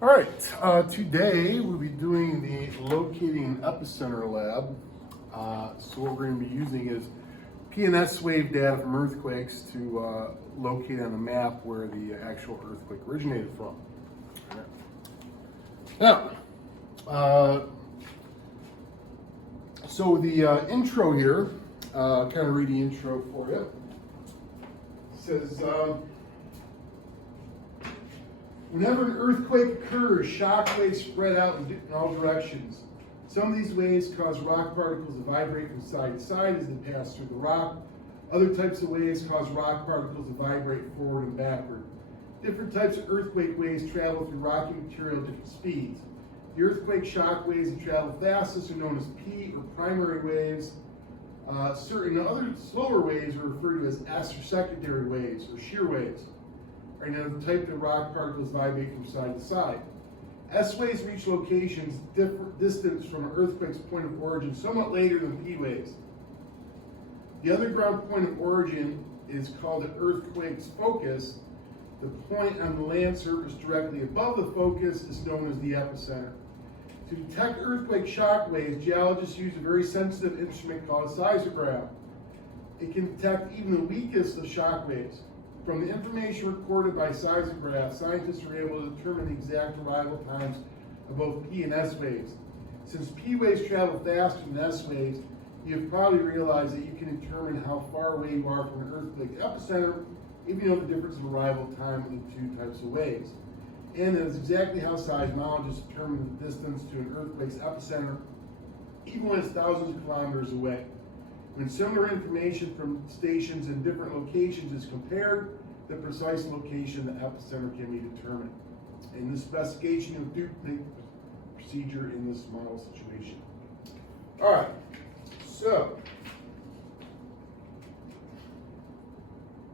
All right, today we'll be doing the locating epicenter lab. So what we're going to be using is PNS wave data from earthquakes to locate on the map where the actual earthquake originated from. All right. Now, so the intro here, kind of read the intro for you. It says, whenever an earthquake occurs, shock waves spread out in all directions. Some of these waves cause rock particles to vibrate from side to side as they pass through the rock. Other types of waves cause rock particles to vibrate forward and backward. Different types of earthquake waves travel through rocky material at different speeds. The earthquake shock waves that travel fastest are known as P or primary waves. Certain other slower waves are referred to as S or secondary waves or shear waves. Right now, the type that rock particles vibrate from side to side. S waves reach locations different distance from an earthquake's point of origin somewhat later than P waves. The underground point of origin is called an earthquake's focus. The point on the land surface directly above the focus is known as the epicenter. To detect earthquake shock waves, geologists use a very sensitive instrument called a seismograph. It can detect even the weakest of shock waves. From the information recorded by seismographs, scientists are able to determine the exact arrival times of both P and S waves. Since P waves travel faster than S waves, you have probably realized that you can determine how far away you are from an earthquake epicenter if you know the difference of arrival time of the two types of waves. And that is exactly how seismologists determine the distance to an earthquake's epicenter, even when it's thousands of kilometers away. When similar information from stations in different locations is compared, the precise location of the epicenter can be determined. In this investigation, you'll duplicate the procedure in this model situation. All right, so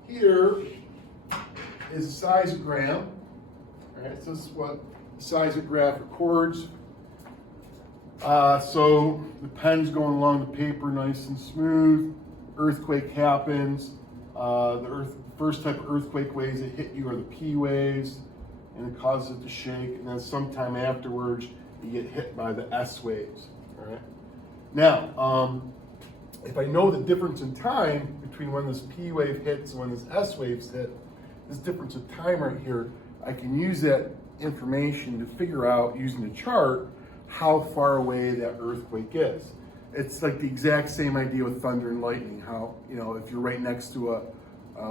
here is a seismogram. All right, so this is what the seismograph records. So the pen's going along the paper nice and smooth. Earthquake happens. First type of earthquake waves that hit you are the P waves, and it causes it to shake. And then sometime afterwards, you get hit by the S waves. All right. Now, if I know the difference in time between when this P wave hits and when this S waves hit, this difference of time right here, I can use that information to figure out using the chart how far away that earthquake is. It's like the exact same idea with thunder and lightning. How, if you're right next to a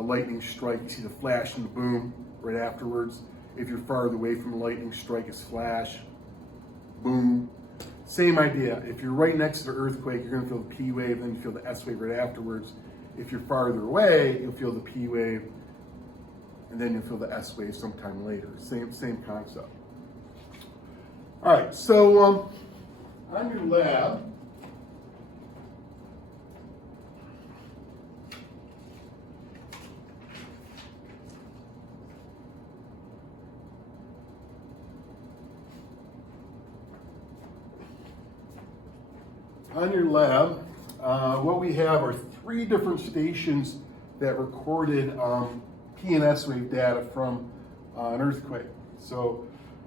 lightning strike, you see the flash and the boom right afterwards. If you're farther away from a lightning strike, it's flash, boom. Same idea. If you're right next to the earthquake, you're going to feel the P wave, then you feel the S wave right afterwards. If you're farther away, you'll feel the P wave, and then you'll feel the S wave sometime later. Same concept. All right, so on your lab, what we have are 3 different stations that recorded P and S wave data from an earthquake. So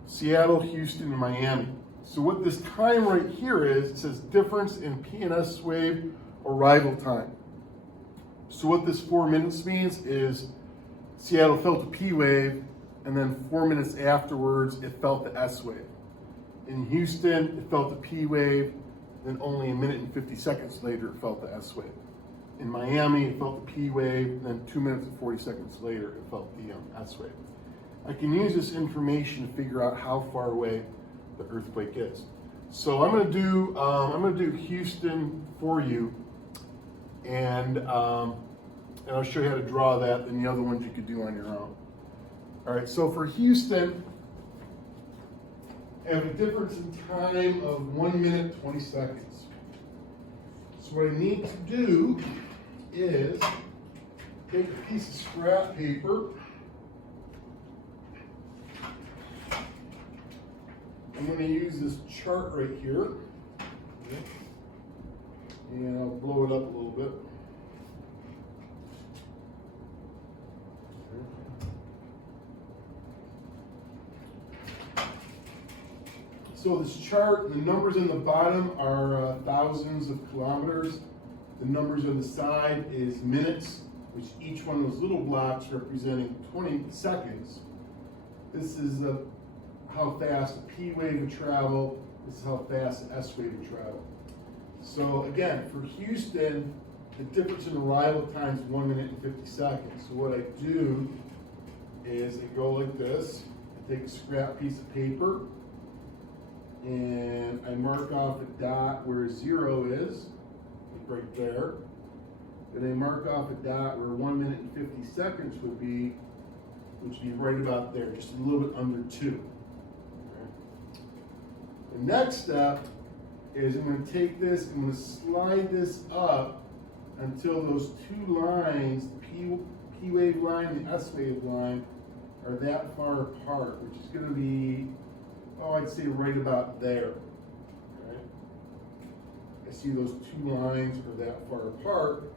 Seattle, Houston, and Miami. So what this time right here is, it says difference in P and S wave arrival time. So what this 4 minutes means is Seattle felt the P wave, and then 4 minutes afterwards, it felt the S wave. In Houston, it felt the P wave, then only 1 minute and 50 seconds later, it felt the S wave. In Miami, it felt the P wave, then 2 minutes and 40 seconds later, it felt the S wave. I can use this information to figure out how far away the earthquake is. So I'm going to do Houston for you, and I'll show you how to draw that, and the other ones you could do on your own. All right. So for Houston, I have a difference in time of 1 minute 20 seconds. So what I need to do is take a piece of scrap paper. I'm going to use this chart right here, and I'll blow it up a little bit. So this chart, the numbers on the bottom are thousands of kilometers. The numbers on the side is minutes, which each one of those little blocks representing 20 seconds. This is how fast a P wave would travel. This is how fast an S wave would travel. So again, for Houston, the difference in arrival time is 1 minute and 50 seconds. So what I do is I go like this. I take a scrap piece of paper and I mark off a dot where 0 is, like right there. Then I mark off a dot where 1 minute and 50 seconds would be, which would be right about there, just a little bit under 2. Okay. The next step is I'm going to take this, I'm going to slide this up until those two lines, the P wave line and the S wave line, are that far apart, which is going to be, I'd say right about there. Right? I see those two lines are that far apart.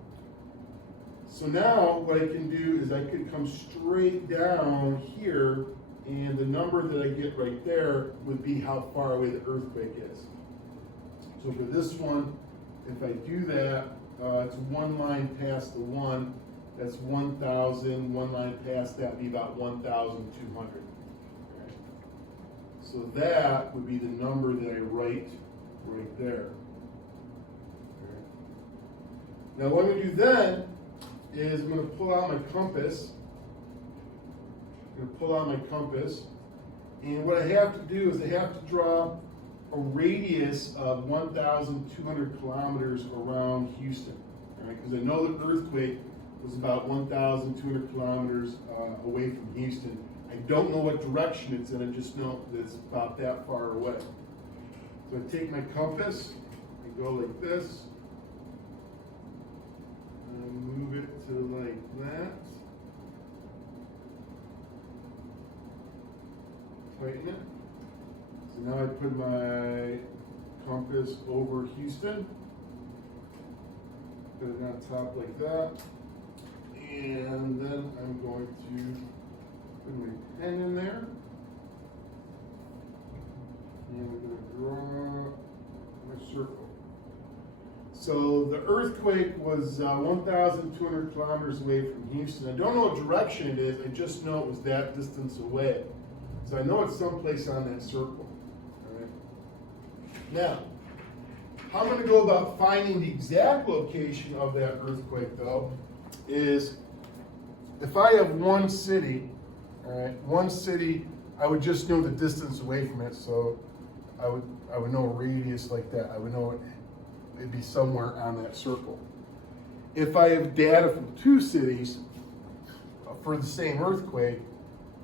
So now what I can do is I could come straight down here, and the number that I get right there would be how far away the earthquake is. So for this one, if I do that, it's one line past the 1, that's 1,000. One line past that would be about 1,200. Okay. So that would be the number that I write right there. Okay. Now what I'm going to do then is I'm going to pull out my compass. And what I have to do is I have to draw a radius of 1,200 kilometers around Houston, right? Because I know the earthquake was about 1,200 kilometers away from Houston. I don't know what direction it's in, I just know that it's about that far away. So I take my compass and go like this, and move it to like that. Tighten it. So now I put my compass over Houston. Put it on top like that. And then I'm going to put my pen in there. And we're going to draw my circle. So the earthquake was 1,200 kilometers away from Houston. I don't know what direction it is, I just know it was that distance away. So I know it's someplace on that circle. All right. Now, how I'm going to go about finding the exact location of that earthquake, though, is if I have one city, all right, one city, I would just know the distance away from it. So I would know a radius like that. I would know it'd be somewhere on that circle. If I have data from two cities for the same earthquake,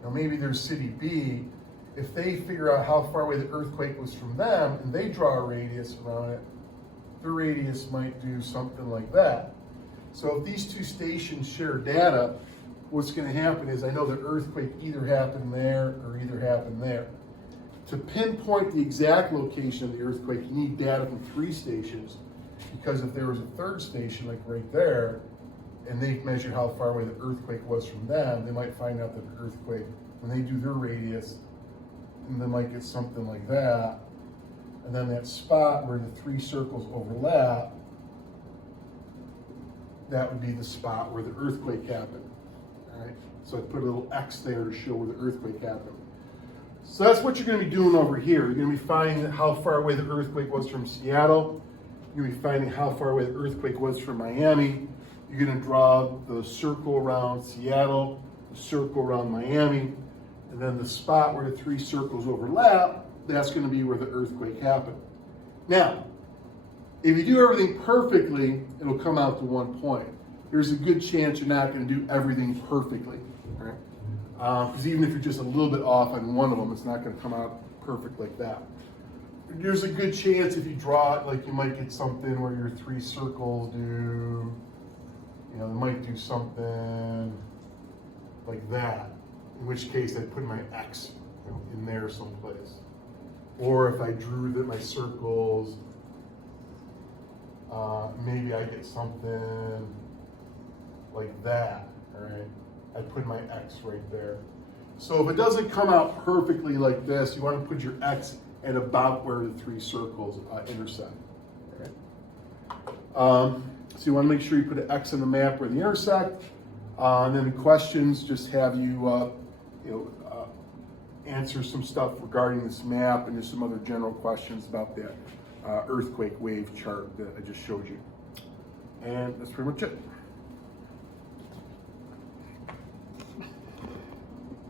now maybe there's city B, if they figure out how far away the earthquake was from them and they draw a radius around it, the radius might do something like that. So if these two stations share data, what's going to happen is I know the earthquake either happened there or either happened there. To pinpoint the exact location of the earthquake, you need data from 3 stations, because if there was a third station, like right there, and they measure how far away the earthquake was from them, they might find out that the earthquake, when they do their radius, and they might get something like that. And then that spot where the 3 circles overlap, that would be the spot where the earthquake happened. All right? So I put a little X there to show where the earthquake happened. So that's what you're going to be doing over here. You're going to be finding how far away the earthquake was from Seattle. You're going to be finding how far away the earthquake was from Miami. You're going to draw the circle around Seattle, the circle around Miami, and then the spot where the 3 circles overlap, that's going to be where the earthquake happened. Now, if you do everything perfectly, it'll come out to 1 point. There's a good chance you're not going to do everything perfectly, right? Because even if you're just a little bit off on one of them, it's not going to come out perfect like that. There's a good chance if you draw it, like you might get something where your 3 circles do, they might do something like that. In which case I'd put my X in there someplace. Or if I drew my circles, maybe I get something like that, all right? I put my X right there. So if it doesn't come out perfectly like this, you want to put your X at about where the three circles intersect. So you want to make sure you put an X on the map where they intersect. And then the questions just have you, answer some stuff regarding this map and just some other general questions about that earthquake wave chart that I just showed you. And that's pretty much it.